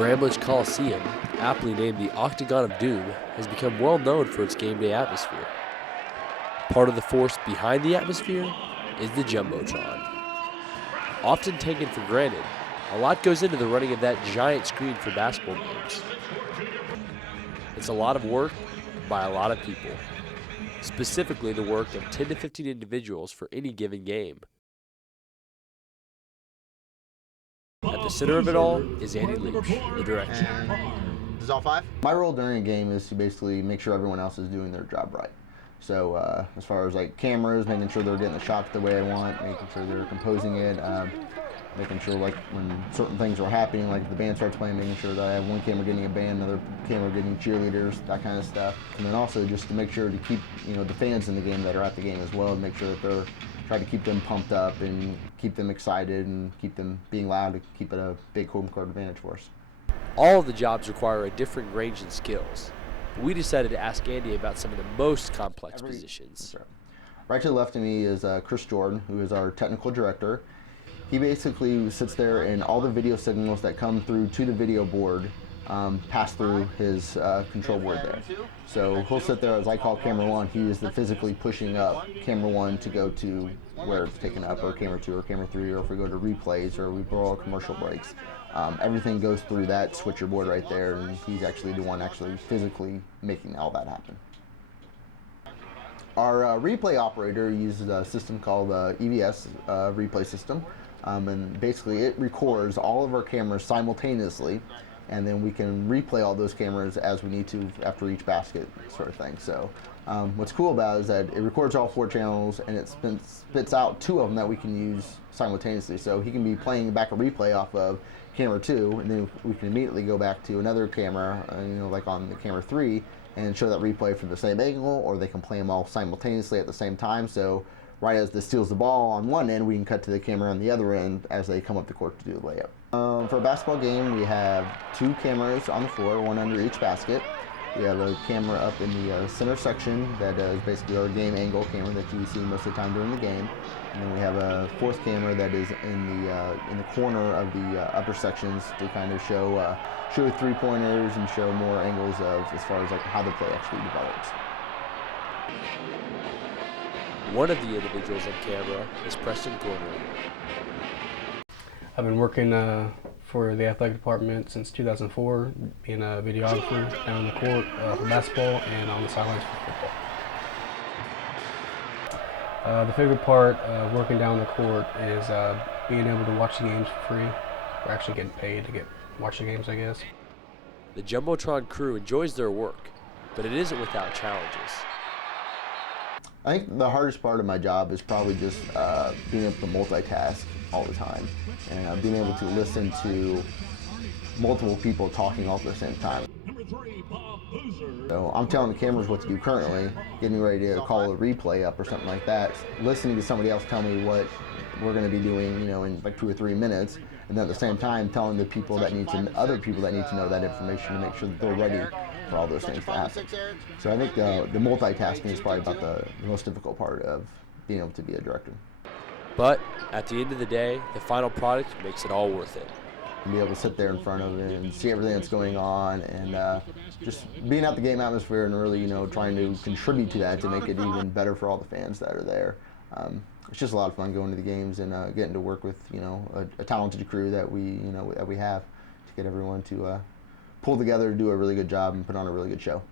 Bramlage Coliseum, aptly named the Octagon of Doom, has become well known for its game day atmosphere. Part of the force behind the atmosphere is the Jumbotron. Often taken for granted, a lot goes into the running of that giant screen for basketball games. It's a lot of work by a lot of people, specifically the work of 10 to 15 individuals for any given game. At the center of it all is Andy Leach, the director. This is all five? My role during a game is to basically make sure everyone else is doing their job right. So as far as like cameras, making sure they're getting the shots the way I want, making sure they're composing it, making sure like when certain things are happening, like if the band starts playing, making sure that I have one camera getting a band, another camera getting cheerleaders, that kind of stuff. And then also just to make sure to keep the fans in the game that are at the game as well, and make sure that they're try to keep them pumped up and keep them excited and keep them being loud to keep it a big home court advantage for us. All of the jobs require a different range and skills, but we decided to ask Andy about some of the most complex positions. Right to the left of me is Chris Jordan, who is our technical director. He basically sits there and all the video signals that come through to the video board pass through his control board there. So he'll sit there, as I call camera one, he is the physically pushing up camera one to go to where it's taken up, or camera two or camera three, or if we go to replays or we blow our commercial breaks. Everything goes through that switcher board right there, and he's actually the one actually physically making all that happen. Our replay operator uses a system called EVS replay system, and basically it records all of our cameras simultaneously, and then we can replay all those cameras as we need to after each basket, sort of thing. So what's cool about it is that it records all 4 channels, and it spits out 2 of them that we can use simultaneously. So he can be playing back a replay off of camera 2, and then we can immediately go back to another camera, like on the camera 3, and show that replay from the same angle, or they can play them all simultaneously at the same time. So right as this steals the ball on one end, we can cut to the camera on the other end as they come up the court to do the layup. For a basketball game, we have 2 cameras on the floor, one under each basket. We have a camera up in the center section that is basically our game angle camera that you see most of the time during the game. And then we have a 4th camera that is in the corner of the upper sections to kind of show 3-pointers and show more angles of as far as like how the play actually develops. One of the individuals on camera is Preston Corner. I've been working for the athletic department since 2004, being a videographer down on the court for basketball and on the sidelines for football. The favorite part of working down the court is being able to watch the games for free. We're actually getting paid to watch the games, I guess. The Jumbotron crew enjoys their work, but it isn't without challenges. I think the hardest part of my job is probably just being able to multitask all the time, and being able to listen to multiple people talking all at the same time. So I'm telling the cameras what to do currently, getting ready to call a replay up or something like that, listening to somebody else tell me what we're going to be doing, in like 2 or 3 minutes, and then at the same time telling the people that other people that need to know that information to make sure that they're ready for all those things to happen. So I think the multitasking is probably about the most difficult part of being able to be a director. But at the end of the day, the final product makes it all worth it. And be able to sit there in front of it and see everything that's going on, and just being at the game atmosphere and really, trying to contribute to that to make it even better for all the fans that are there. It's just a lot of fun going to the games and getting to work with, a talented crew that we have to get everyone to pull together to do a really good job and put on a really good show.